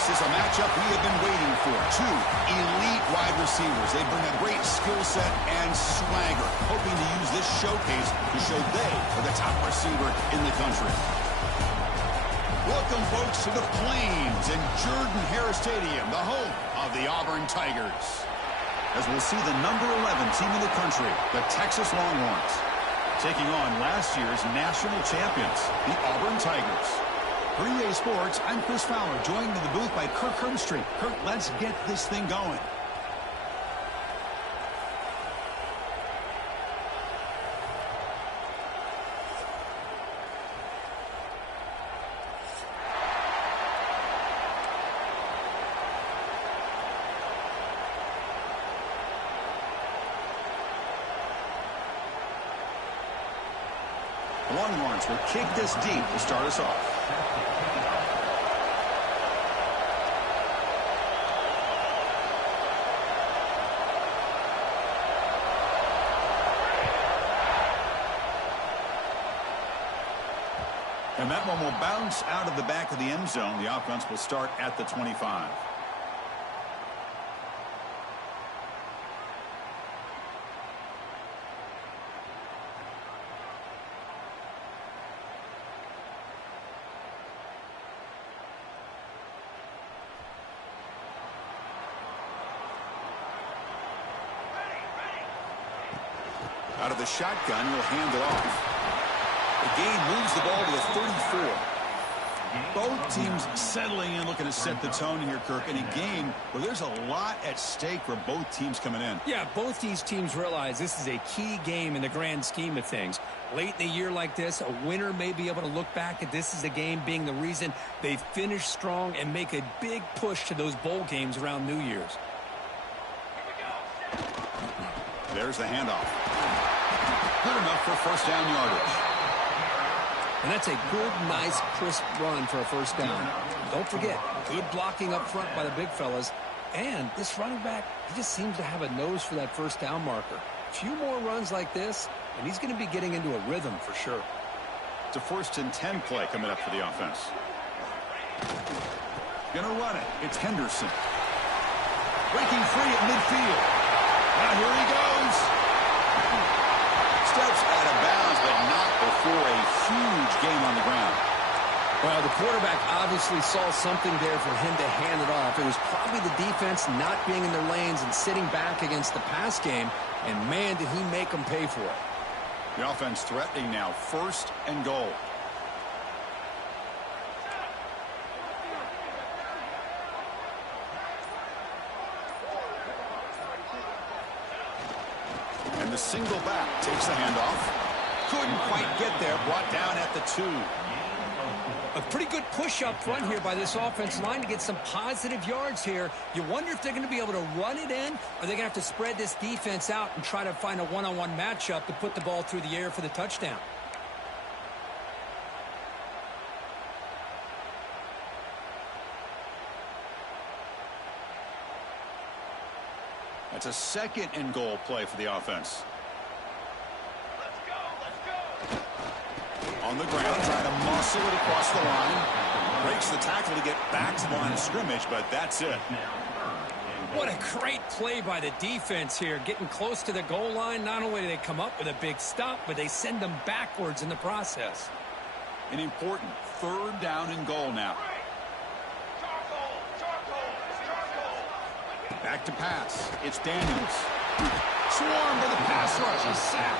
This is a matchup we have been waiting for. Two elite wide receivers. They bring a great skill set and swagger, hoping to use this showcase to show they are the top receiver in the country. Welcome, folks, to the Plains and Jordan-Hare Stadium, the home of the Auburn Tigers. As we'll see the number 11 team in the country, the Texas Longhorns, taking on last year's national champions, the Auburn Tigers. For EA Sports, I'm Chris Fowler, joined in the booth by Kirk Herbstreit. Kirk, let's get this thing going. The Longhorns will kick this deep to start us off. And that one will bounce out of the back of the end zone. The offense will start at the 25. Out of the shotgun, he'll hand it off. The game moves the ball to the 34. Both teams settling in, looking to set the tone here, Kirk, in a game where there's a lot at stake for both teams coming in. Yeah, both these teams realize this is a key game in the grand scheme of things. Late in the year like this, a winner may be able to look back at this as a game being the reason they finish strong and make a big push to those bowl games around New Year's. There's the handoff. Good enough for first down yardage. And that's a good, nice, crisp run for a first down. Don't forget, good blocking up front by the big fellas. And this running back, he just seems to have a nose for that first down marker. A few more runs like this, and he's going to be getting into a rhythm for sure. It's a 1st and 10 play coming up for the offense. Gonna run it. It's Henderson. Breaking free at midfield. Now here he goes. Steps out of bounds, but not before a huge gain on the ground. Well, the quarterback obviously saw something there for him to hand it off. It was probably the defense not being in their lanes and sitting back against the pass game, and man, did he make them pay for it. The offense threatening now, 1st and goal. And the single back takes the handoff. Couldn't quite get there, brought down at the 2. A pretty good push up front here by this offense line to get some positive yards here. You wonder if they're going to be able to run it in, or they're going to have to spread this defense out and try to find a one-on-one matchup to put the ball through the air for the touchdown. That's a 2nd and goal play for the offense. On the ground, trying to muscle it across the line. Breaks the tackle to get back to the line of scrimmage, but that's it. What a great play by the defense here. Getting close to the goal line, not only do they come up with a big stop, but they send them backwards in the process. An important 3rd down and goal now. Back to pass. It's Daniels. Swarmed by the pass rush. A sack.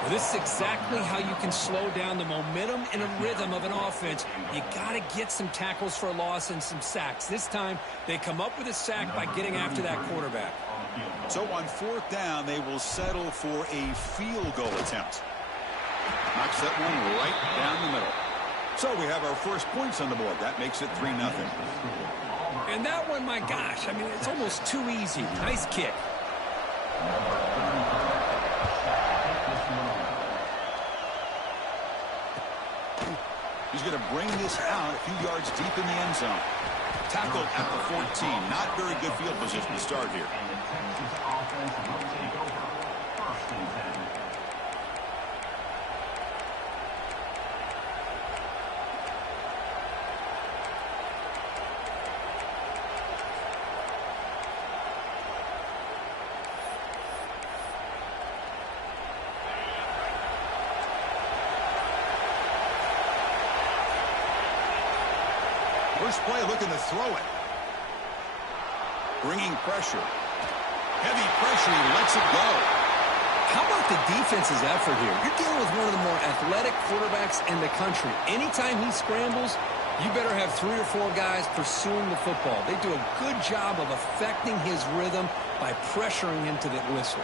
Well, this is exactly how you can slow down the momentum and a rhythm of an offense. You got to get some tackles for a loss and some sacks. This time, they come up with a sack by getting after that quarterback. So on 4th down, they will settle for a field goal attempt. Knocks that one right down the middle. So we have our first points on the board. That makes it 3-0. And that one, my gosh, I mean, it's almost too easy. Nice kick. He's going to bring this out a few yards deep in the end zone. Tackled at the 14. Not very good field position to start here. First play looking to throw it. Bringing pressure. Heavy pressure. He lets it go. How about the defense's effort here? You're dealing with one of the more athletic quarterbacks in the country. Anytime he scrambles, you better have 3 or 4 guys pursuing the football. They do a good job of affecting his rhythm by pressuring him to the whistle.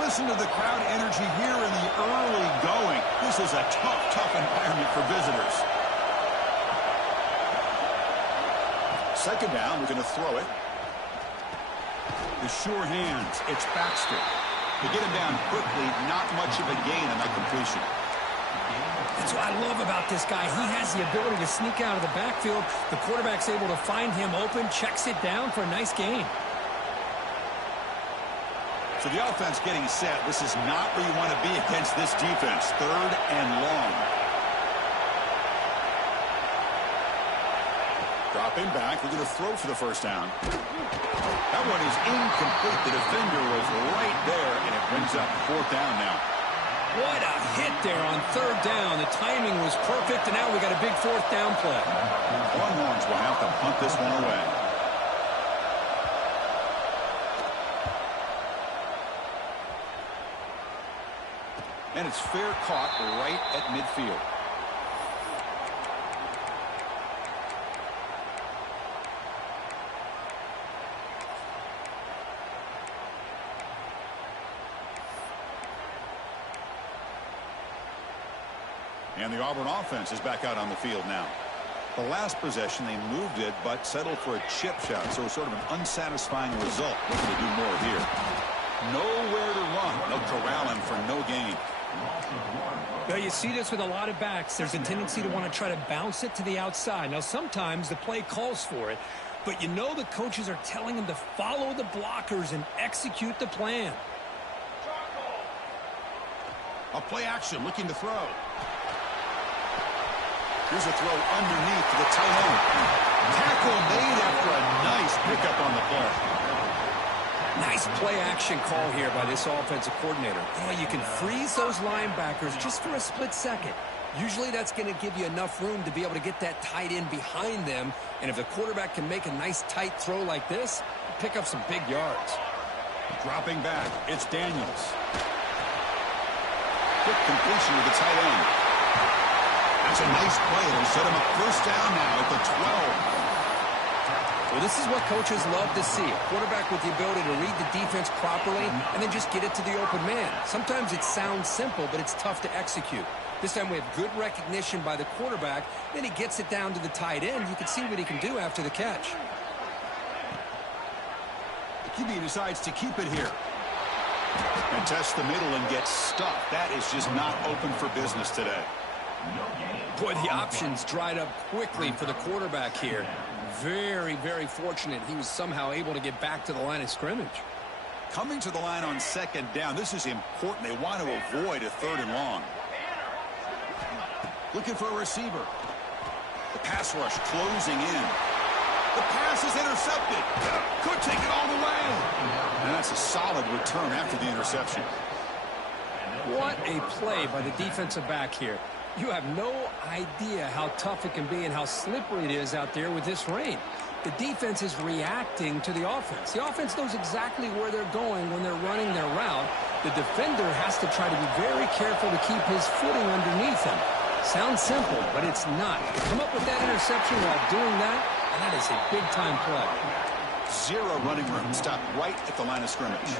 Listen to the crowd energy here in the early going. This is a tough environment for visitors. Second down, we're going to throw it. The sure hands. It's Baxter. To get him down quickly, not much of a gain on that completion. That's what I love about this guy. He has the ability to sneak out of the backfield. The quarterback's able to find him open, checks it down for a nice gain. So the offense getting set. This is not where you want to be against this defense. 3rd and long. Dropping back. We're going to throw for the first down. That one is incomplete. The defender was right there, and it brings up 4th down now. What a hit there on 3rd down. The timing was perfect, and now we got a big 4th down play. Longhorns will have to punt this one away. And it's fair caught right at midfield. And the Auburn offense is back out on the field now. The last possession, they moved it, but settled for a chip shot. So sort of an unsatisfying result. Looking to do more here. Nowhere to run. They'll corral him for no gain. Well, you see this with a lot of backs. There's a tendency to want to try to bounce it to the outside. Now, sometimes the play calls for it, but you know the coaches are telling them to follow the blockers and execute the plan. A play action, looking to throw. Here's a throw underneath to the tight end. Tackle made after a nice pickup on the play. Nice play action call here by this offensive coordinator. You know, you can freeze those linebackers just for a split second. Usually that's going to give you enough room to be able to get that tight end behind them. And if the quarterback can make a nice tight throw like this, pick up some big yards. Dropping back, it's Daniels. Quick completion with the tight end. That's a nice play. It'll set him up first down now at the 12. Well, this is what coaches love to see. A quarterback with the ability to read the defense properly and then just get it to the open man. Sometimes it sounds simple, but it's tough to execute. This time we have good recognition by the quarterback. Then he gets it down to the tight end. You can see what he can do after the catch. The QB decides to keep it here. And test the middle and get stuck. That is just not open for business today. Boy, the options dried up quickly for the quarterback here. Very, very fortunate he was somehow able to get back to the line of scrimmage. Coming to the line on second down, this is important. They want to avoid a 3rd and long. Looking for a receiver. The pass rush closing in. The pass is intercepted. Could take it all the way. And that's a solid return after the interception. What a play by the defensive back here. You have no idea how tough it can be and how slippery it is out there with this rain. The defense is reacting to the offense. The offense knows exactly where they're going when they're running their route. The defender has to try to be very careful to keep his footing underneath him. Sounds simple, but it's not. Come up with that interception while doing that, and that is a big-time play. 0 running room. Stopped right at the line of scrimmage.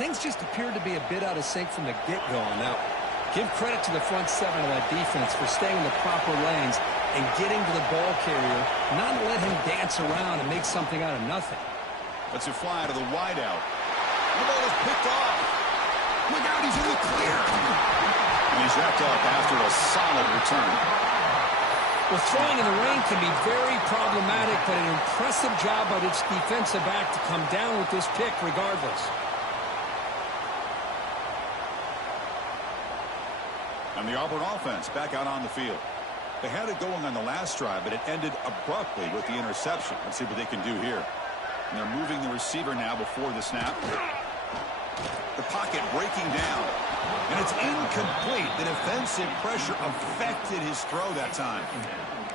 Things just appeared to be a bit out of sync from the get-go on that one. Give credit to the front 7 of that defense for staying in the proper lanes and getting to the ball carrier, not let him dance around and make something out of nothing. Let's it fly to the wideout. The ball is picked off. Look out, he's in the clear. And he's wrapped up after a solid return. Well, throwing in the rain can be very problematic, but an impressive job by this defensive back to come down with this pick regardless. And the Auburn offense back out on the field. They had it going on the last drive, but it ended abruptly with the interception. Let's see what they can do here. And they're moving the receiver now before the snap. The pocket breaking down. And it's incomplete. The defensive pressure affected his throw that time.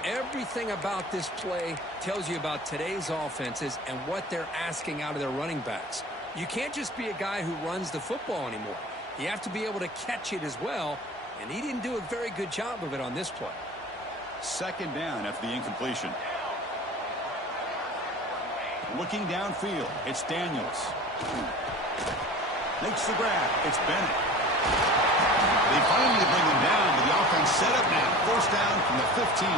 Everything about this play tells you about today's offenses and what they're asking out of their running backs. You can't just be a guy who runs the football anymore. You have to be able to catch it as well, and he didn't do a very good job of it on this play. Second down after the incompletion. Looking downfield, it's Daniels. Makes the grab. It's Bennett. They finally bring him down, but the offense set up now. First down from the 15.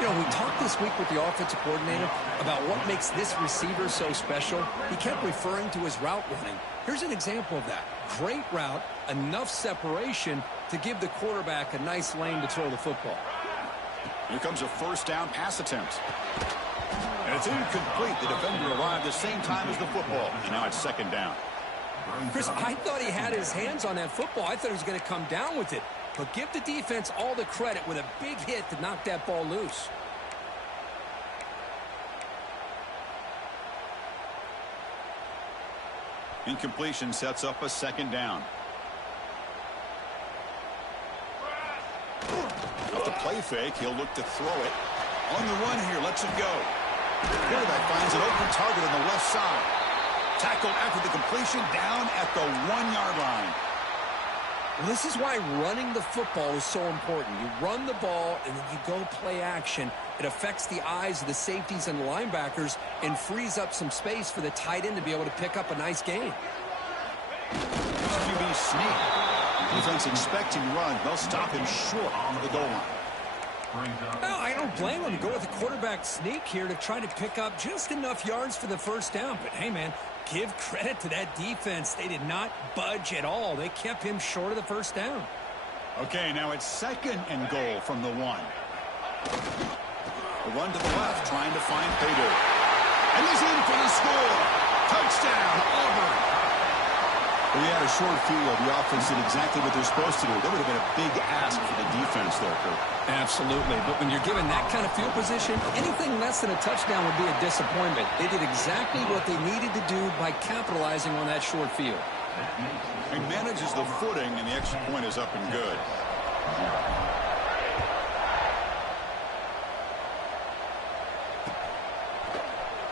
You know, we talked this week with the offensive coordinator about what makes this receiver so special. He kept referring to his route running. Here's an example of that. Great route, enough separation to give the quarterback a nice lane to throw the football. Here comes a first down pass attempt. And it's incomplete. The defender arrived the same time as the football. And now it's second down. Chris, I thought he had his hands on that football. I thought he was going to come down with it. But give the defense all the credit with a big hit to knock that ball loose. Incompletion sets up a second down. Off the play fake, he'll look to throw it. On the run here, lets it go. Quarterback finds an open target on the left side. Tackled after the completion, down at the 1-yard line. Well, this is why running the football is so important. You run the ball, and then you go play action. It affects the eyes of the safeties and the linebackers and frees up some space for the tight end to be able to pick up a nice gain. QB sneak. Defense expecting run. They'll stop him short on the goal line. Well, I don't blame him to go with a quarterback sneak here to try to pick up just enough yards for the first down. But, hey, man, give credit to that defense. They did not budge at all. They kept him short of the first down. Okay, now it's second and goal from the 1. A run to the left, trying to find paydirt. And he's in for the score. Touchdown, Auburn. We had a short field. The offense did exactly what they're supposed to do. That would have been a big ask for the defense there, Kurt. Absolutely. But when you're given that kind of field position, anything less than a touchdown would be a disappointment. They did exactly what they needed to do by capitalizing on that short field. He manages the footing, and the extra point is up and good.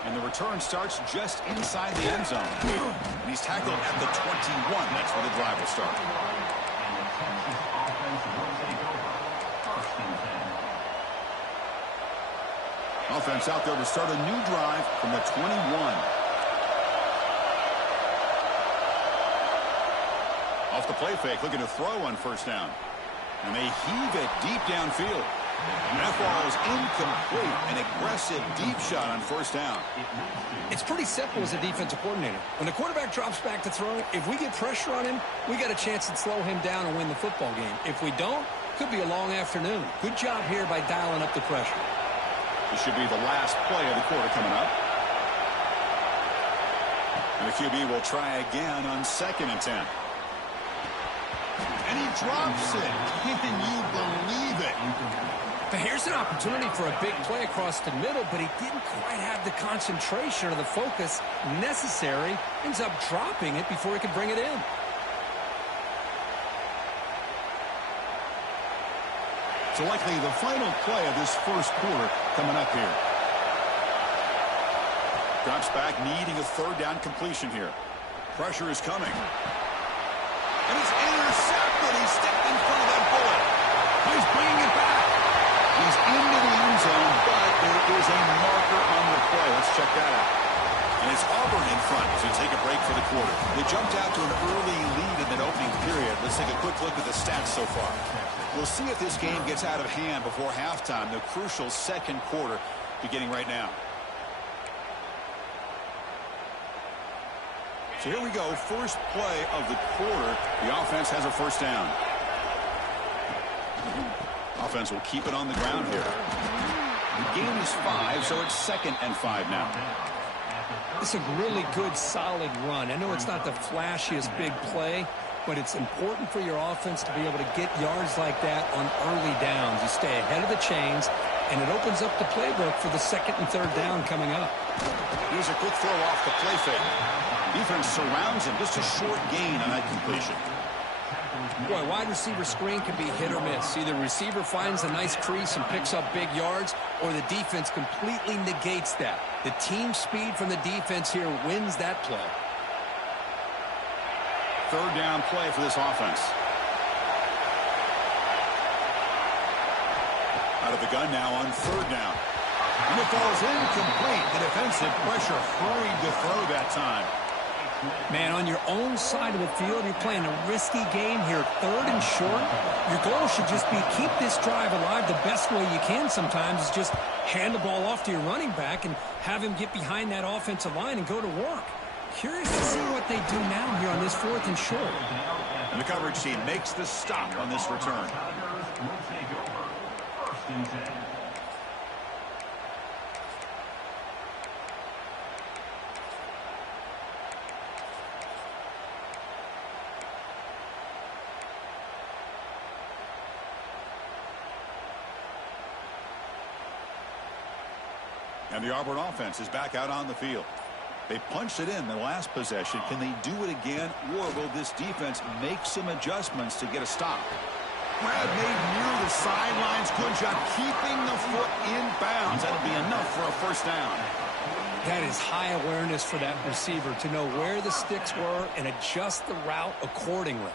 And the return starts just inside the end zone. And he's tackled at the 21. That's where the drive will start. Offense out there to start a new drive from the 21. Off the play fake, looking to throw on first down. And they heave it deep downfield. And that ball is incomplete. An aggressive deep shot on first down. It's pretty simple as a defensive coordinator. When the quarterback drops back to throw, if we get pressure on him, we got a chance to slow him down and win the football game. If we don't, could be a long afternoon. Good job here by dialing up the pressure. This should be the last play of the quarter coming up. And the QB will try again on second and 10. And he drops it. Can you believe it? But here's an opportunity for a big play across the middle, but he didn't quite have the concentration or the focus necessary. Ends up dropping it before he could bring it in. So likely the final play of this first quarter coming up here. Drops back, needing a third down completion here. Pressure is coming. And it's intercepted. He stepped in front of that bullet. He's bringing it back. He's into the end zone, but there is a marker on the play. Let's check that out. And it's Auburn in front as we take a break for the quarter. They jumped out to an early lead in that opening period. Let's take a quick look at the stats so far. We'll see if this game gets out of hand before halftime. The crucial second quarter beginning right now. So here we go. First play of the quarter. The offense has a first down. Offense will keep it on the ground here. The game is 5, so it's second and 5 now. It's a really good, solid run. I know it's not the flashiest big play, but it's important for your offense to be able to get yards like that on early downs. You stay ahead of the chains, and it opens up the playbook for the second and third down coming up. Here's a quick throw off the play fake. Defense surrounds him. Just a short gain on that completion. Boy, wide receiver screen can be hit or miss. Either receiver finds a nice crease and picks up big yards, or the defense completely negates that. The team speed from the defense here wins that play. Third down play for this offense. Out of the gun now on third down. And it falls incomplete. The defensive pressure hurried to throw that time. Man, on your own side of the field, you're playing a risky game here. Third and short. Your goal should just be keep this drive alive the best way you can sometimes is just hand the ball off to your running back and have him get behind that offensive line and go to work. Curious to see what they do now here on this fourth and short. And the coverage team makes the stop on this return. And the Auburn offense is back out on the field. They punched it in the last possession. Can they do it again, or will this defense make some adjustments to get a stop? Grab made near the sidelines. Good job keeping the foot in bounds. That'll be enough for a first down. That is high awareness for that receiver to know where the sticks were and adjust the route accordingly.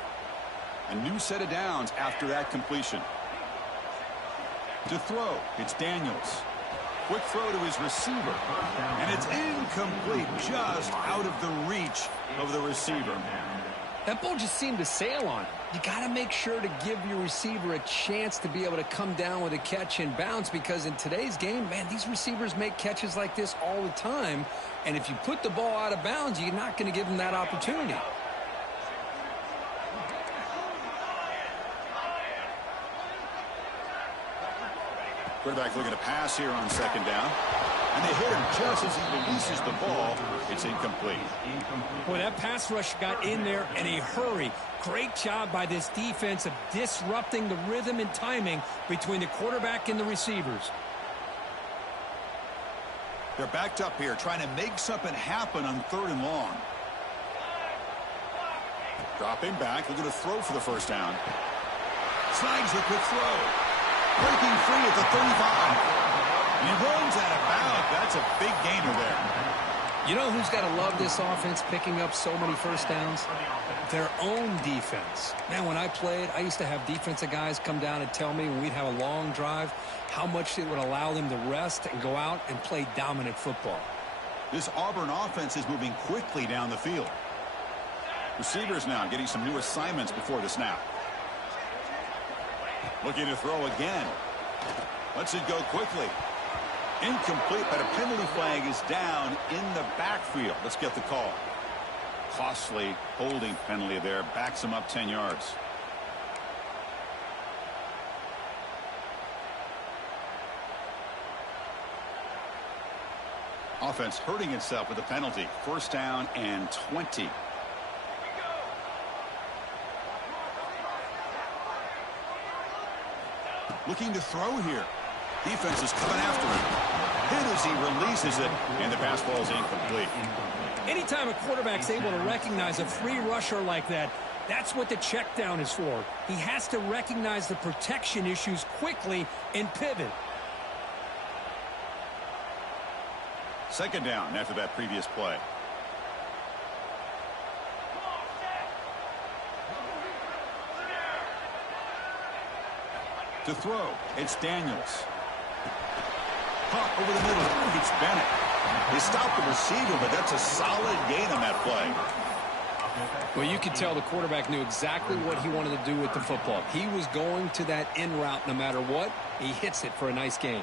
A new set of downs after that completion. To throw, it's Daniels. Quick throw to his receiver. And it's incomplete, just out of the reach of the receiver. That ball just seemed to sail on it. You got to make sure to give your receiver a chance to be able to come down with a catch and bounce, because in today's game, man, these receivers make catches like this all the time. And if you put the ball out of bounds, you're not going to give them that opportunity. Quarterback looking to pass here on second down. And they hit him just as he releases the ball. It's incomplete. Boy, that pass rush got in there in a hurry. Great job by this defense of disrupting the rhythm and timing between the quarterback and the receivers. They're backed up here trying to make something happen on third and long. Dropping back, looking to throw for the first down. Snags the quick throw. Breaking free at the 35. And he runs out of bounds. That's a big gainer there. You know who's got to love this offense picking up so many first downs? Their own defense. Man, when I played, I used to have defensive guys come down and tell me when we'd have a long drive how much it would allow them to rest and go out and play dominant football. This Auburn offense is moving quickly down the field. Receivers now getting some new assignments before the snap. Looking to throw again. Lets it go quickly. Incomplete, but a penalty flag is down in the backfield. Let's get the call. Costly holding penalty there. Backs him up 10 yards. Offense hurting itself with a penalty. First down and 20. Looking to throw here. Defense is coming after him. Hit as he releases it, and the pass ball is incomplete. Anytime a quarterback's able to recognize a free rusher like that, that's what the check down is for. He has to recognize the protection issues quickly and pivot. Second down after that previous play. To throw, it's Daniels. Pop over the middle. It's Bennett. They stopped the receiver, but that's a solid gain on that play. Well, you could tell the quarterback knew exactly what he wanted to do with the football. He was going to that in route no matter what. He hits it for a nice gain.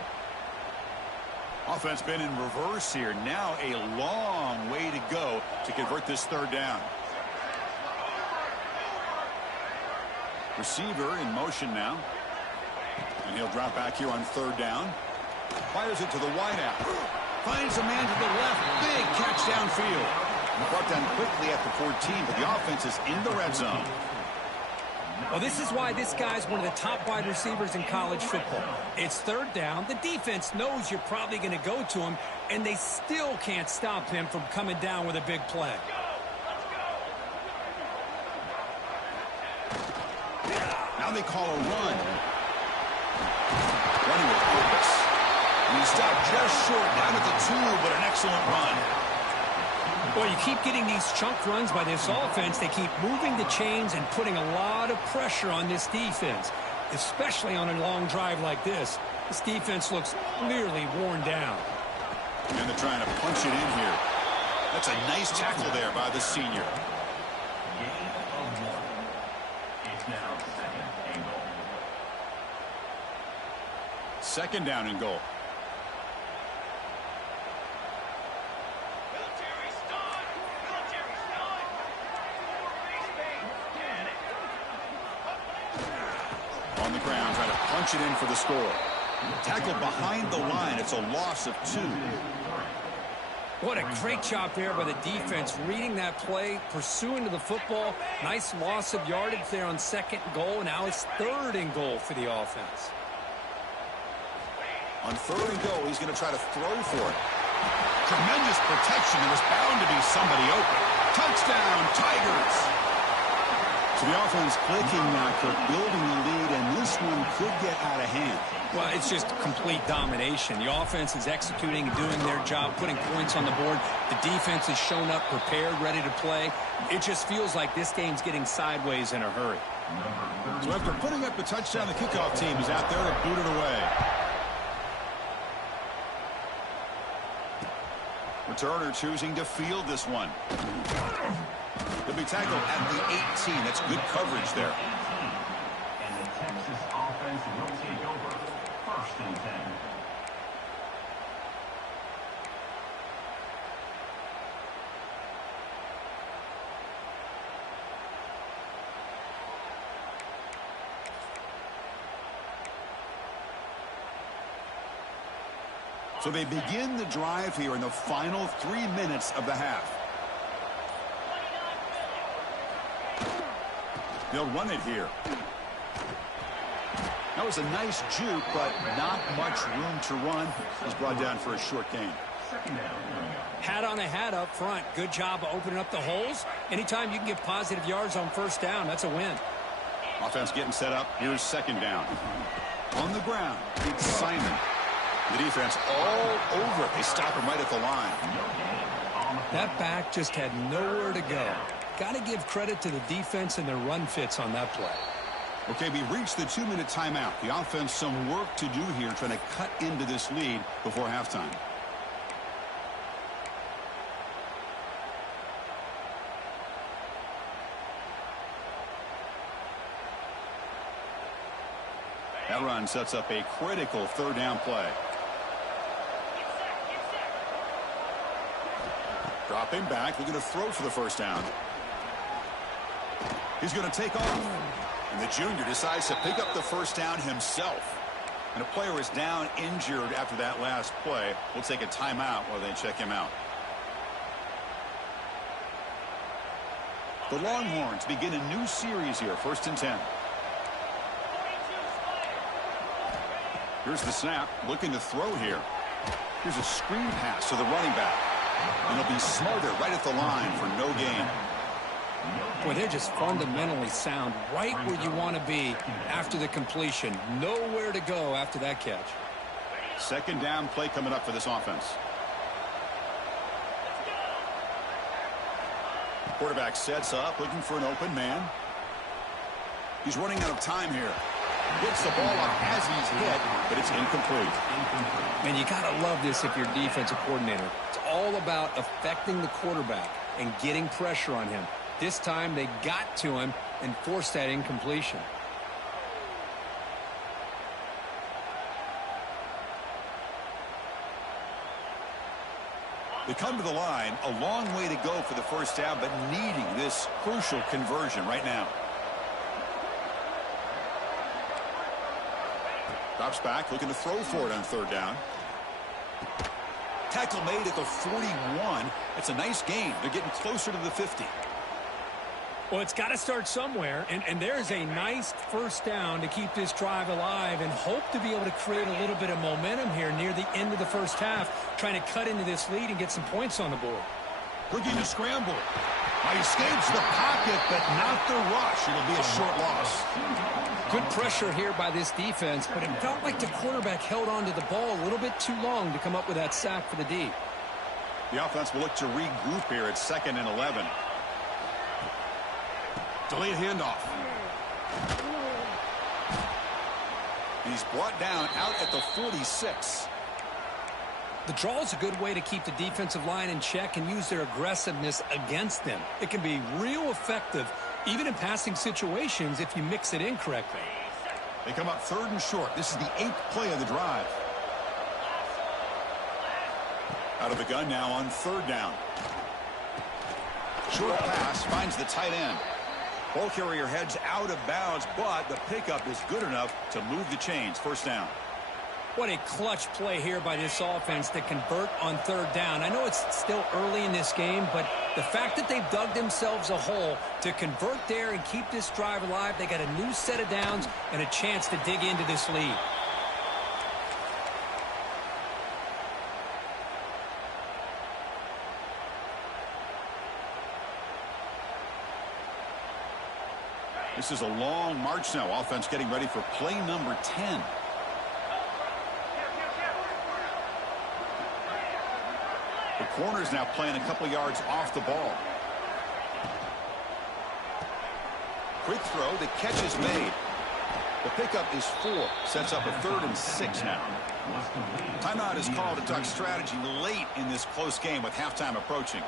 Offense been in reverse here. Now a long way to go to convert this third down. Receiver in motion now. And he'll drop back here on third down. Fires it to the wideout. Finds a man to the left. Big catch downfield. Brought down quickly at the 14, but the offense is in the red zone. Well, this is why this guy's one of the top wide receivers in college football. It's third down. The defense knows you're probably going to go to him, and they still can't stop him from coming down with a big play. Now they call a run. Running with purpose. And he stopped just short, down at the 2, but an excellent run. Well, you keep getting these chunk runs by this offense. They keep moving the chains and putting a lot of pressure on this defense, especially on a long drive like this. This defense looks clearly worn down. And they're trying to punch it in here. That's a nice tackle there by the senior. Second down and goal. On the ground, trying to punch it in for the score. Tackled behind the line. It's a loss of 2. What a great job there by the defense, reading that play, pursuing to the football. Nice loss of yardage there on second and goal, and now it's third and goal for the offense. On third and goal, he's going to try to throw for it. Tremendous protection. There was bound to be somebody open. Touchdown, Tigers! So the offense clicking now, building the lead, and this one could get out of hand. Well, it's just complete domination. The offense is executing and doing their job, putting points on the board. The defense has shown up prepared, ready to play. It just feels like this game's getting sideways in a hurry. So after putting up a touchdown, the kickoff team is out there to boot it away. Returner choosing to field this one. He'll be tackled at the 18. That's good coverage there. And the Texas offense will take over. First and 10. So they begin the drive here in the final 3 minutes of the half. They'll run it here. That was a nice juke, but not much room to run. He's brought down for a short gain. Hat on a hat up front. Good job of opening up the holes. Anytime you can get positive yards on first down, that's a win. Offense getting set up. Here's second down. On the ground, it's Simon. The defense all over it. They stop him right at the line. That back just had nowhere to go. Got to give credit to the defense and their run fits on that play. Okay, we reached the 2-minute timeout. The offense some work to do here, trying to cut into this lead before halftime. That run sets up a critical third down play. Dropping back, looking to throw for the first down. He's going to take off. And the junior decides to pick up the first down himself. And a player is down injured after that last play. We'll take a timeout while they check him out. The Longhorns begin a new series here, 1st and 10. Here's the snap, looking to throw here. Here's a screen pass to the running back. And he'll be smarter right at the line for no gain. Boy, they're just fundamentally sound, right where you want to be after the completion. Nowhere to go after that catch. Second down play coming up for this offense. Quarterback sets up, looking for an open man. He's running out of time here. Gets the ball up as he's hit, but it's incomplete. Man, you got to love this if you're a defensive coordinator. It's all about affecting the quarterback and getting pressure on him. This time they got to him and forced that incompletion. They come to the line, a long way to go for the first down, but needing this crucial conversion right now. Drops back, looking to throw for it on third down. Tackle made at the 41. It's a nice gain. They're getting closer to the 50. Well, it's got to start somewhere, and there's a nice first down to keep this drive alive and hope to be able to create a little bit of momentum here near the end of the first half, trying to cut into this lead and get some points on the board. Looking to scramble. He escapes the pocket, but not the rush. It'll be a short loss. Good pressure here by this defense, but it felt like the quarterback held on to the ball a little bit too long to come up with that sack for the D. The offense will look to regroup here at 2nd and 11. Delayed handoff. He's brought down out at the 46. The draw is a good way to keep the defensive line in check and use their aggressiveness against them. It can be real effective, even in passing situations, if you mix it in correctly. They come up 3rd and short. This is the 8th play of the drive. Out of the gun now on 3rd down. Short pass finds the tight end. Ball carrier heads out of bounds, but the pickup is good enough to move the chains. 1st down. What a clutch play here by this offense to convert on 3rd down. I know it's still early in this game, but the fact that they've dug themselves a hole to convert there and keep this drive alive, they got a new set of downs and a chance to dig into this lead. This is a long march now. Offense getting ready for play number 10. The corner's now playing a couple yards off the ball. Quick throw. The catch is made. The pickup is 4. Sets up a 3rd and 6 now. Timeout is called to talk strategy late in this close game with halftime approaching.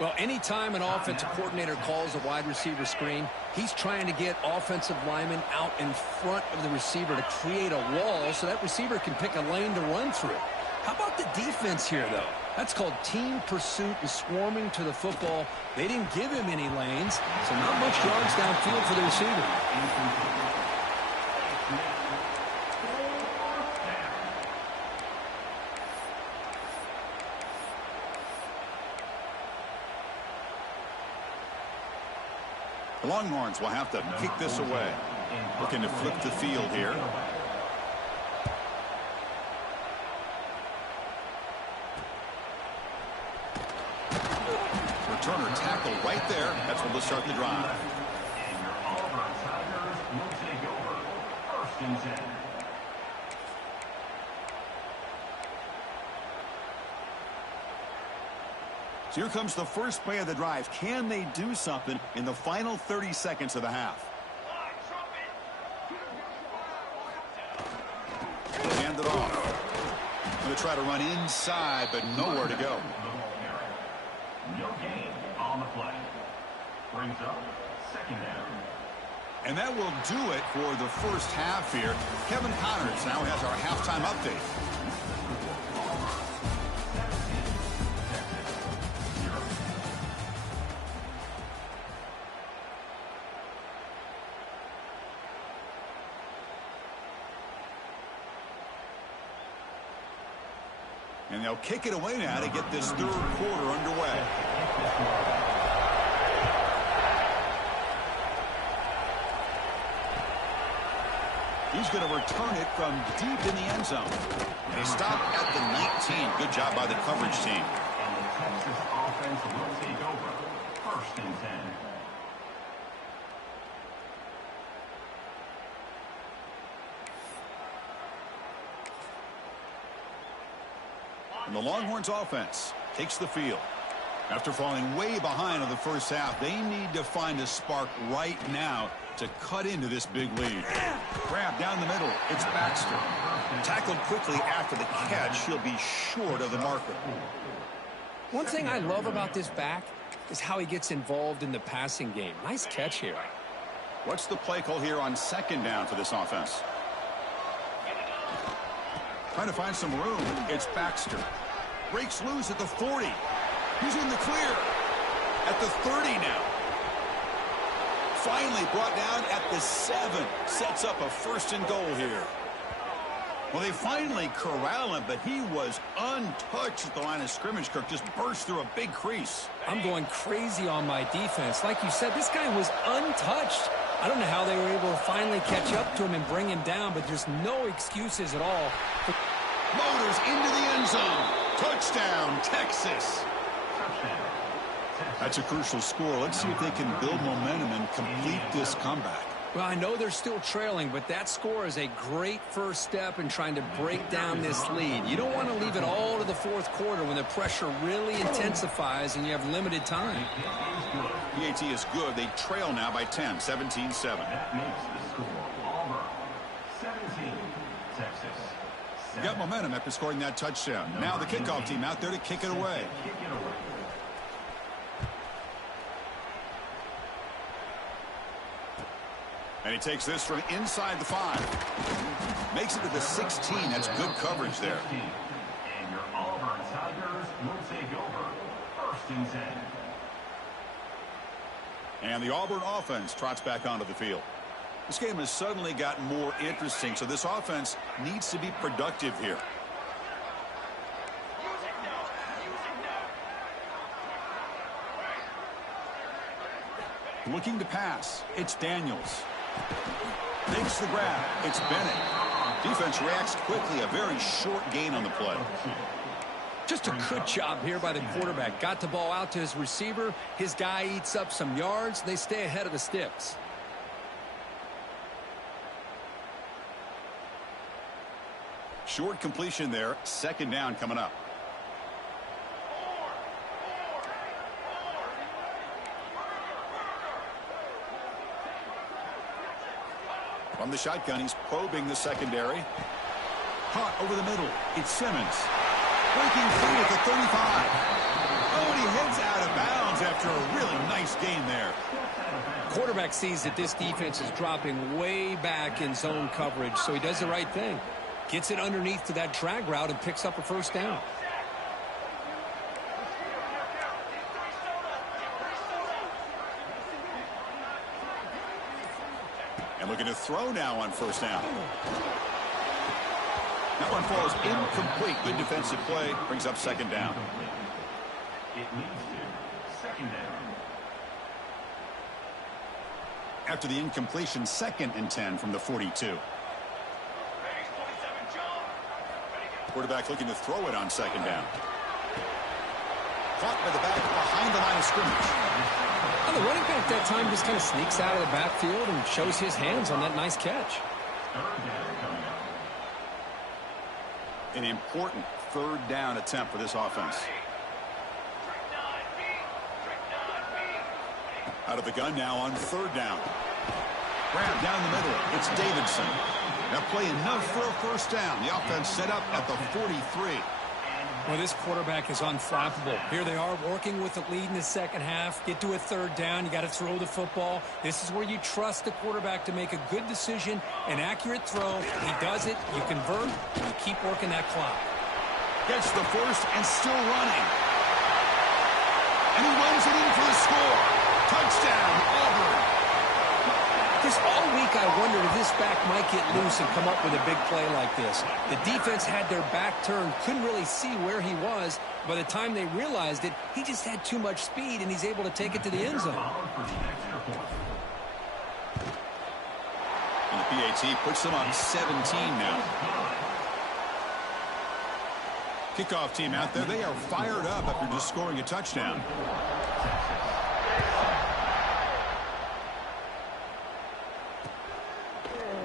Well, anytime an offensive coordinator calls a wide receiver screen, he's trying to get offensive linemen out in front of the receiver to create a wall so that receiver can pick a lane to run through. How about the defense here, though? That's called team pursuit and swarming to the football. They didn't give him any lanes, so not much yards downfield for the receiver. The Longhorns will have to kick this away. Looking to flip the field here. Returner tackle right there. That's where they'll start the drive. And your Auburn Tigers will take over 1st and 10. So here comes the first play of the drive. Can they do something in the final 30 seconds of the half? Hand it off. Going to try to run inside, but nowhere to go. No gain on the play. Brings up 2nd down. And that will do it for the first half here. Kevin Connors now has our halftime update. And they'll kick it away now to get this 3rd quarter underway. He's going to return it from deep in the end zone. They stop at the 19. Good job by the coverage team. And the Texas offense will take over 1st and 10. And the Longhorns offense takes the field. After falling way behind in the first half, they need to find a spark right now to cut into this big lead. Grab down the middle. It's Baxter. Tackled quickly after the catch. He'll be short of the marker. One thing I love about this back is how he gets involved in the passing game. Nice catch here. What's the play call here on 2nd down for this offense? Trying to find some room. It's Baxter. Breaks loose at the 40. He's in the clear. At the 30 now. Finally brought down at the 7. Sets up a 1st and goal here. Well, they finally corral him, but he was untouched at the line of scrimmage. Kirk just burst through a big crease. I'm going crazy on my defense. Like you said, this guy was untouched. I don't know how they were able to finally catch up to him and bring him down, but there's no excuses at all. Motors into the end zone. Touchdown, Texas. Touchdown. A That's a crucial score. Let's see if they can build momentum and complete this comeback. Well, I know they're still trailing, but that score is a great first step in trying to break down this lead. You don't want to leave it all to the fourth quarter when the pressure really intensifies and you have limited time. PAT is good. They trail now by 10, 17-7. That makes the score Auburn 17, Texas 7. Got momentum after scoring that touchdown. Now the kickoff team out there to kick it away. And he takes this from inside the 5. Makes it to the 16. That's good coverage there. And your Auburn Tigers will take over 1st and 10. And the Auburn offense trots back onto the field. This game has suddenly gotten more interesting, so this offense needs to be productive here. Looking to pass. It's Daniels. Makes the grab. It's Bennett. Defense reacts quickly. A very short gain on the play. Just a good job here by the quarterback. Got the ball out to his receiver. His guy eats up some yards. They stay ahead of the sticks. Short completion there. 2nd down coming up. From the shotgun, he's probing the secondary. Caught over the middle. It's Simmons. Breaking through at the 35. Oh, and he heads out of bounds after a really nice gain there. Quarterback sees that this defense is dropping way back in zone coverage, so he does the right thing. Gets it underneath to that drag route and picks up a 1st down. And looking to throw now on 1st down. That one falls incomplete. Good defensive play. Brings up 2nd down. It leads to 2nd down. After the incompletion, 2nd and 10 from the 42. Quarterback looking to throw it on 2nd down. Caught by the back behind the line of scrimmage. Well, the running back that time just kind of sneaks out of the backfield and shows his hands on that nice catch. 3rd down coming up. An important 3rd down attempt for this offense. Out of the gun now on 3rd down. Grab down the middle. It's Davidson. Now play enough for a 1st down. The offense set up at the 43. Well, this quarterback is unflappable. Here they are working with the lead in the 2nd half. Get to a 3rd down. You got to throw the football. This is where you trust the quarterback to make a good decision, an accurate throw. He does it. You convert. And you keep working that clock. Gets the 1st and still running. And he runs it in for the score. Touchdown, Auburn. Just all week I wondered if this back might get loose and come up with a big play like this. The defense had their back turned, couldn't really see where he was. By the time they realized it, he just had too much speed, and he's able to take it to the end zone. And the PAT puts them on 17 now. Kickoff team out there. They are fired up after just scoring a touchdown.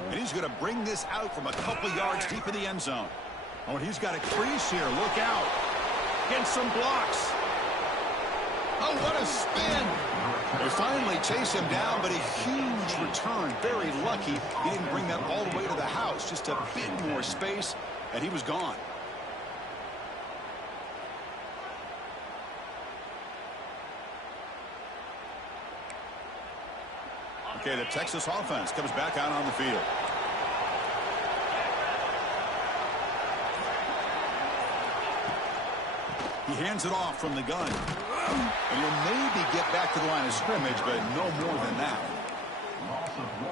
And he's going to bring this out from a couple yards deep in the end zone. Oh, and he's got a crease here. Look out. Getting some blocks. Oh, what a spin. They finally chase him down, but a huge return. Very lucky he didn't bring that all the way to the house. Just a bit more space, and he was gone. Okay, the Texas offense comes back out on the field. He hands it off from the gun. And he'll maybe get back to the line of scrimmage, but no more than that.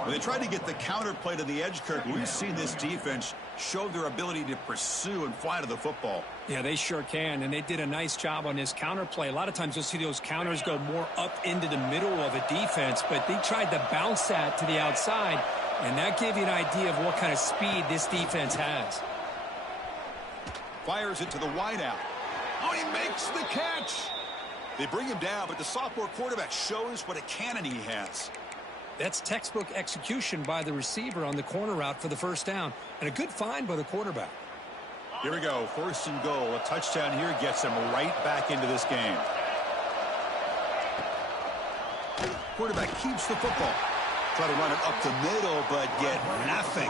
When they tried to get the counter play to the edge, Kirk, we've seen this defense show their ability to pursue and fly to the football. Yeah, they sure can, and they did a nice job on this counter play. A lot of times you'll see those counters go more up into the middle of a defense, but they tried to bounce that to the outside, and that gave you an idea of what kind of speed this defense has. Fires it to the wideout. Oh, he makes the catch. They bring him down, but the sophomore quarterback shows what a cannon he has. That's textbook execution by the receiver on the corner route for the first down, and a good find by the quarterback. Here we go, 1st and goal. A touchdown here gets him right back into this game. Quarterback keeps the football. Try to run it up the middle, but get nothing.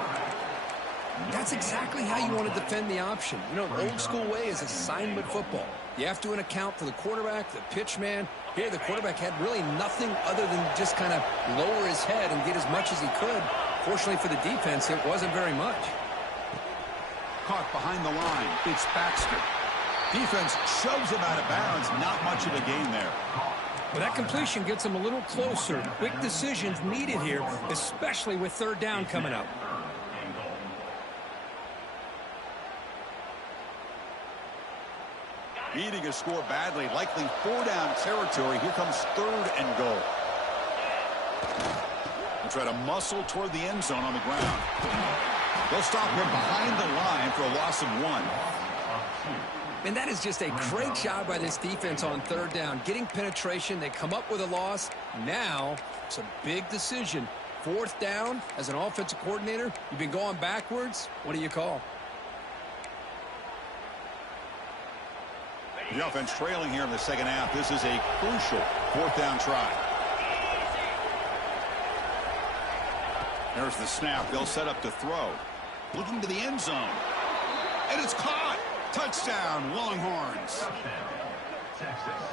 That's exactly how you want to defend the option. You know, the old school way is assignment football. You have to account for the quarterback, the pitch man. Here, the quarterback had really nothing other than just kind of lower his head and get as much as he could. Fortunately for the defense, it wasn't very much. Caught behind the line. It's Baxter. Defense shoves him out of bounds. Not much of a gain there. Well, that completion gets him a little closer. Quick decisions needed here, especially with 3rd down coming up. Needing a score badly, likely 4-down territory. Here comes 3rd and goal. They'll try to muscle toward the end zone on the ground. They'll stop him behind the line for a loss of 1. And that is just a great job by this defense on 3rd down. Getting penetration, they come up with a loss. Now, it's a big decision. 4th down, as an offensive coordinator, you've been going backwards. What do you call? The offense trailing here in the second half. This is a crucial 4th down try. There's the snap. They'll set up to throw. Looking to the end zone. And it's caught. Touchdown, Longhorns.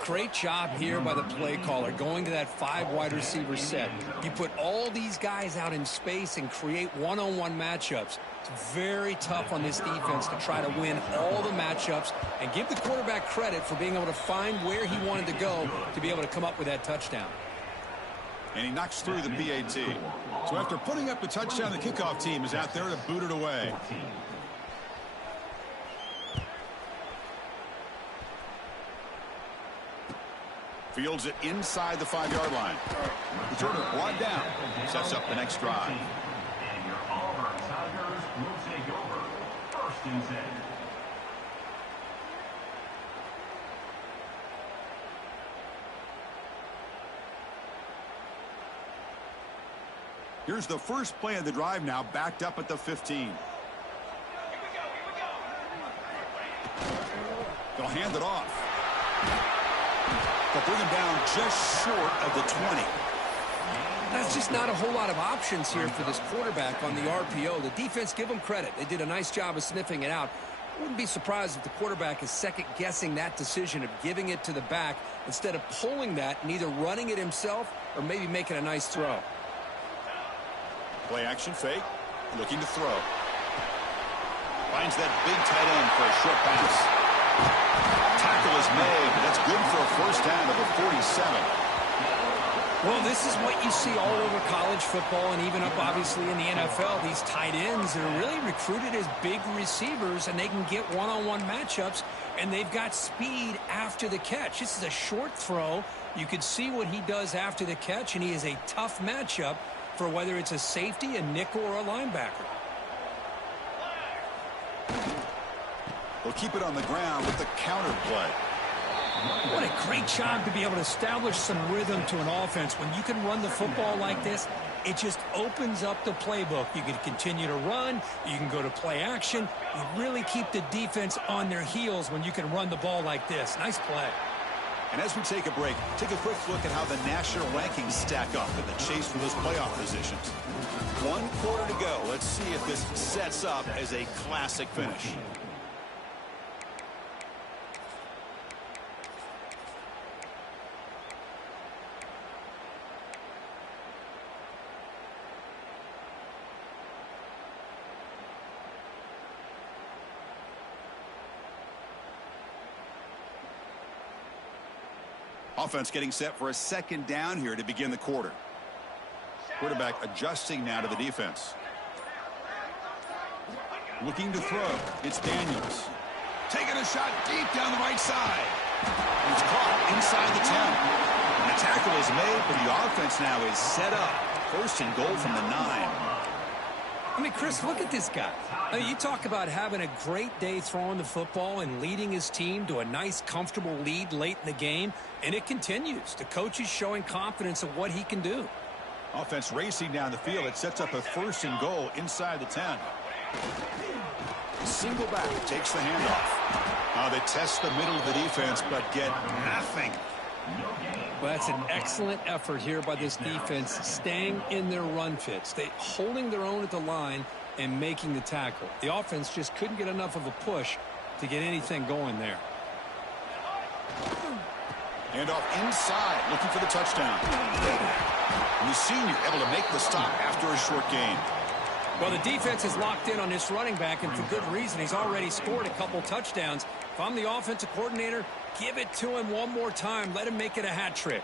Great job here by the play caller, going to that 5 wide receiver set. You put all these guys out in space and create one-on-one matchups. It's very tough on this defense to try to win all the matchups and give the quarterback credit for being able to find where he wanted to go to be able to come up with that touchdown. And he knocks through the PAT. So after putting up the touchdown, the kickoff team is out there to boot it away. Fields it inside the 5-yard line. Returner brought down. Sets up the next drive. And your Auburn Tigers will take over 1st and 10. Here's the first play of the drive now, backed up at the 15. They'll hand it off. They'll bring him down just short of the 20. That's just not a whole lot of options here for this quarterback on the RPO. The defense, give them credit. They did a nice job of sniffing it out. I wouldn't be surprised if the quarterback is second-guessing that decision of giving it to the back instead of pulling that and either running it himself or maybe making a nice throw. Play action fake. Looking to throw. Finds that big tight end for a short pass. Tackle is made. That's good for a 1st down of the 47. Well, this is what you see all over college football and even up, obviously, in the NFL. These tight ends that are really recruited as big receivers, and they can get one-on-one matchups, and they've got speed after the catch. This is a short throw. You can see what he does after the catch, and he is a tough matchup for whether it's a safety, a nickel, or a linebacker. They'll keep it on the ground with the counter play. What a great job to be able to establish some rhythm to an offense. When you can run the football like this, it just opens up the playbook. You can continue to run. You can go to play action. You really keep the defense on their heels when you can run the ball like this. Nice play. And as we take a break, take a quick look at how the national rankings stack up in the chase for those playoff positions. 1 quarter to go. Let's see if this sets up as a classic finish. Offense getting set for a 2nd down here to begin the quarter. Quarterback adjusting now to the defense. Looking to throw. It's Daniels. Taking a shot deep down the right side. He's caught inside the 10. And the tackle is made, but the offense now is set up. 1st and goal from the 9. I mean, Chris, look at this guy. I mean, you talk about having a great day throwing the football and leading his team to a nice, comfortable lead late in the game, and it continues. The coach is showing confidence of what he can do. Offense racing down the field. It sets up a 1st and goal inside the 10. Single back, takes the handoff. They test the middle of the defense, but get nothing. Well, that's an excellent effort here by this defense, staying in their run fits. They holding their own at the line and making the tackle. The offense just couldn't get enough of a push to get anything going there. Handoff inside, looking for the touchdown. And the senior able to make the stop after a short gain. Well, the defense is locked in on this running back, and for good reason. He's already scored a couple touchdowns. If I'm the offensive coordinator, give it to him one more time. Let him make it a hat trick.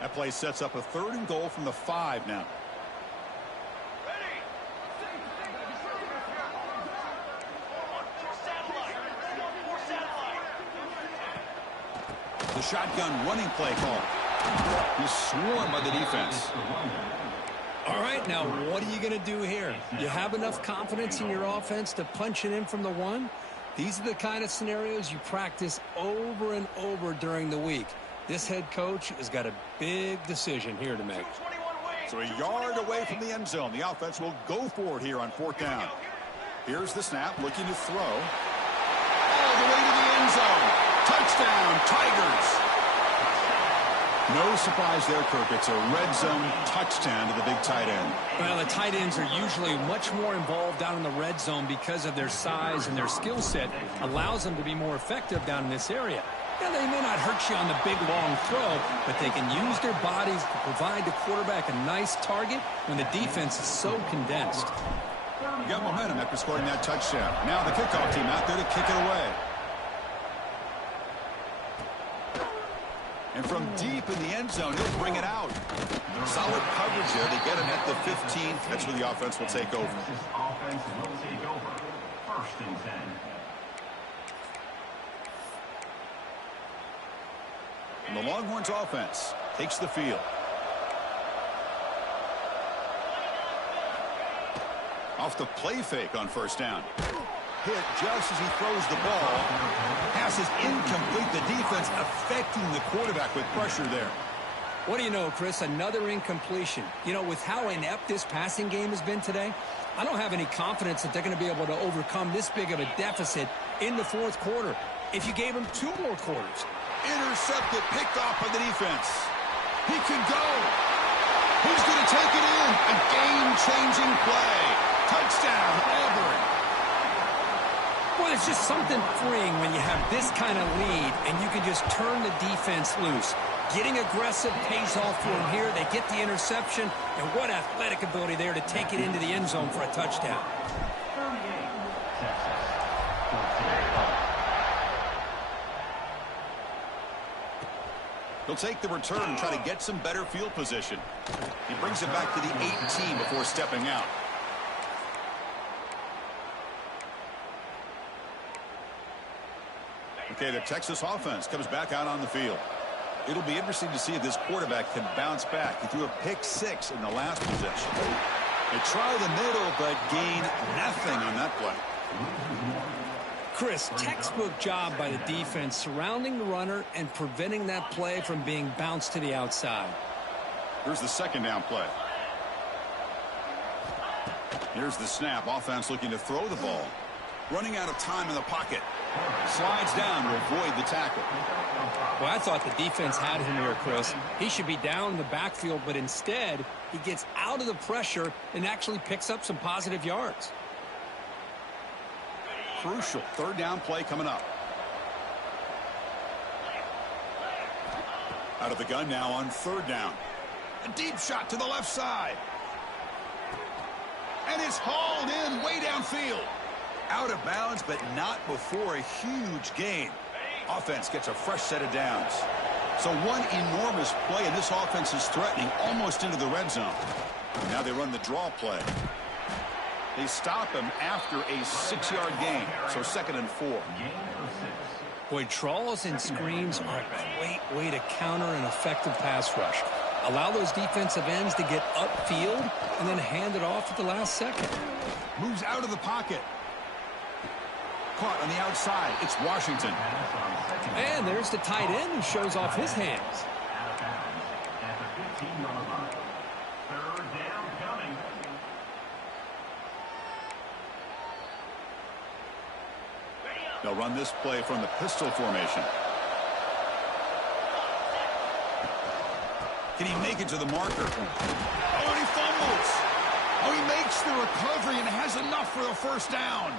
That play sets up a 3rd and goal from the 5 now. The shotgun running play call. He's swarmed by the defense. All right, now what are you going to do here? You have enough confidence in your offense to punch it in from the 1? These are the kind of scenarios you practice over and over during the week. This head coach has got a big decision here to make. So a yard away from the end zone. The offense will go for it here on 4th down. Here's the snap, looking to throw. All the way to the end zone. Touchdown, Tigers. No surprise there, Kirk. It's a red zone touchdown to the big tight end. Well, the tight ends are usually much more involved down in the red zone because of their size and their skill set allows them to be more effective down in this area. Now, they may not hurt you on the big, long throw, but they can use their bodies to provide the quarterback a nice target when the defense is so condensed. You got momentum after scoring that touchdown. Now the kickoff team out there to kick it away. And from deep in the end zone, he'll bring it out. Solid coverage there. They get him at the 15. That's where the offense will take over. Offense will take over. 1st and 10. And the Longhorns offense takes the field. Off the play fake on 1st down. Hit just as he throws the ball. Pass is incomplete. The defense affecting the quarterback with pressure there. What do you know, Chris? Another incompletion. You know, with how inept this passing game has been today, I don't have any confidence that they're going to be able to overcome this big of a deficit in the 4th quarter. If you gave them 2 more quarters. Intercepted, picked off by the defense. He can go. He's going to take it in. A game-changing play. Touchdown, Auburn. Well, it's just something freeing when you have this kind of lead and you can just turn the defense loose. Getting aggressive pays off for them here. They get the interception, and what athletic ability there to take it into the end zone for a touchdown. He'll take the return and try to get some better field position. He brings it back to the 18 before stepping out. Okay, the Texas offense comes back out on the field. It'll be interesting to see if this quarterback can bounce back. He threw a pick 6 in the last possession. They try the middle, but gain nothing on that play. Chris, textbook job by the defense surrounding the runner and preventing that play from being bounced to the outside. Here's the 2nd down play. Here's the snap. Offense looking to throw the ball. Running out of time in the pocket. Slides down to avoid the tackle. Well, I thought the defense had him here, Chris. He should be down in the backfield, but instead, he gets out of the pressure and actually picks up some positive yards. Crucial 3rd down play coming up. Out of the gun now on 3rd down. A deep shot to the left side. And it's hauled in way downfield. Out of bounds, but not before a huge gain. Offense gets a fresh set of downs. So one enormous play, and this offense is threatening almost into the red zone. Now they run the draw play. They stop him after a 6-yard gain, so 2nd and 4. Boy, draws and screens are a great way to counter an effective pass rush. Allow those defensive ends to get upfield and then hand it off at the last second. Moves out of the pocket. Caught on the outside. It's Washington. And there's the tight end who shows off his hands. Out of bounds at the 15-yard line. Third down coming. They'll run this play from the pistol formation. Can he make it to the marker? Oh, and he fumbles. Oh, he makes the recovery and has enough for the first down.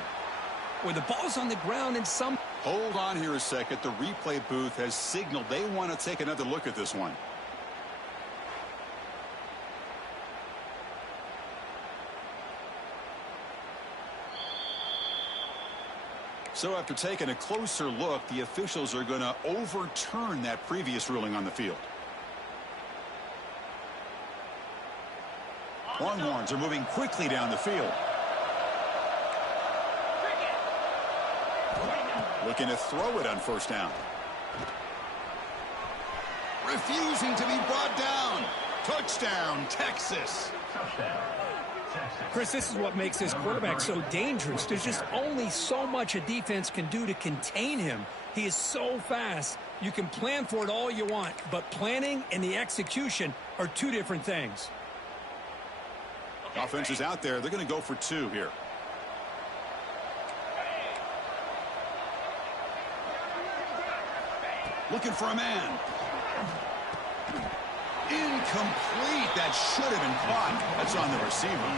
Where the ball's on the ground and some... Hold on here a second. The replay booth has signaled they want to take another look at this one. So after taking a closer look, the officials are going to overturn that previous ruling on the field. Longhorns are moving quickly down the field. Looking to throw it on first down. Refusing to be brought down. Touchdown, Texas. Touchdown. Texas. Chris, this is what makes this quarterback so dangerous. There's just only so much a defense can do to contain him. He is so fast. You can plan for it all you want, but planning and the execution are two different things. Offense is out there. They're going to go for two here. Looking for a man. Incomplete. That should have been caught. That's on the receiver.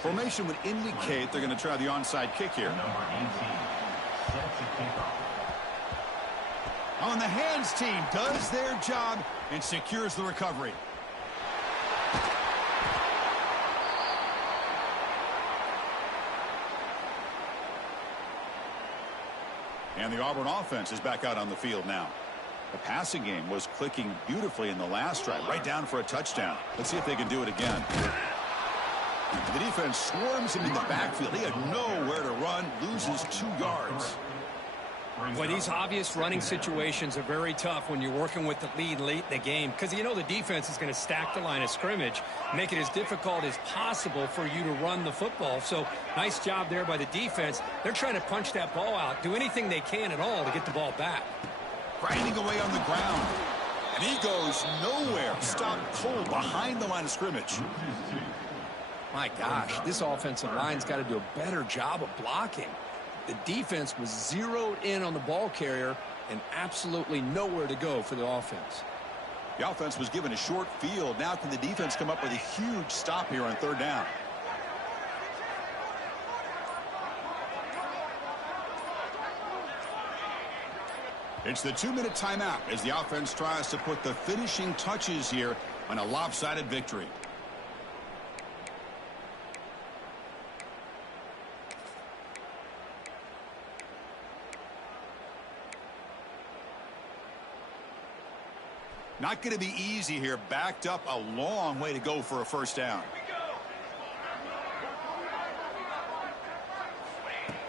Formation would indicate they're going to try the onside kick here. Number 18 sets a kickoff. On the hands team does their job and secures the recovery. And the Auburn offense is back out on the field now. The passing game was clicking beautifully in the last drive, right down for a touchdown. Let's see if they can do it again. The defense swarms him in the backfield. He had nowhere to run, loses 2 yards. Well, these obvious running situations are very tough when you're working with the lead late in the game because you know the defense is going to stack the line of scrimmage, make it as difficult as possible for you to run the football. So nice job there by the defense. They're trying to punch that ball out, do anything they can at all to get the ball back. Grinding away on the ground. And he goes nowhere. Stopped cold behind the line of scrimmage. My gosh, this offensive line's got to do a better job of blocking. The defense was zeroed in on the ball carrier and absolutely nowhere to go for the offense. The offense was given a short field. Now can the defense come up with a huge stop here on third down? It's the 2-minute timeout as the offense tries to put the finishing touches here on a lopsided victory. Not going to be easy here. Backed up a long way to go for a first down.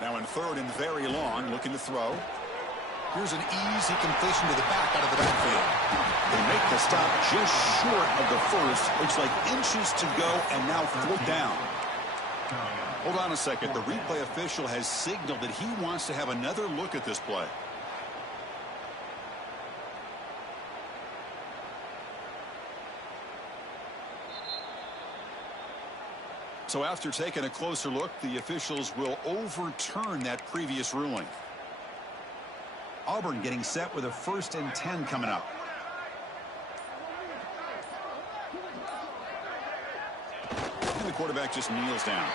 Now in third and very long, looking to throw. Here's an easy completion to the back out of the backfield. They make the stop just short of the first. Looks like inches to go, and now fourth down. Hold on a second. The replay official has signaled that he wants to have another look at this play. So after taking a closer look, the officials will overturn that previous ruling. Auburn getting set with a 1st and 10 coming up. And the quarterback just kneels down.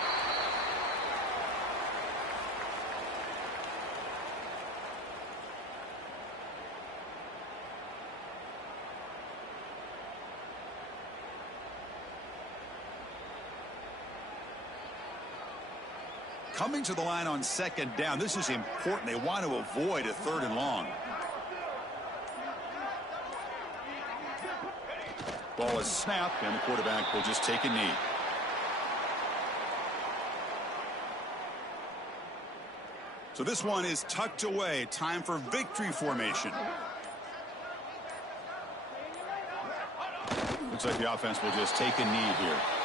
Coming to the line on second down. This is important. They want to avoid a 3rd and long. Ball is snapped, and the quarterback will just take a knee. So this one is tucked away. Time for victory formation. Looks like the offense will just take a knee here.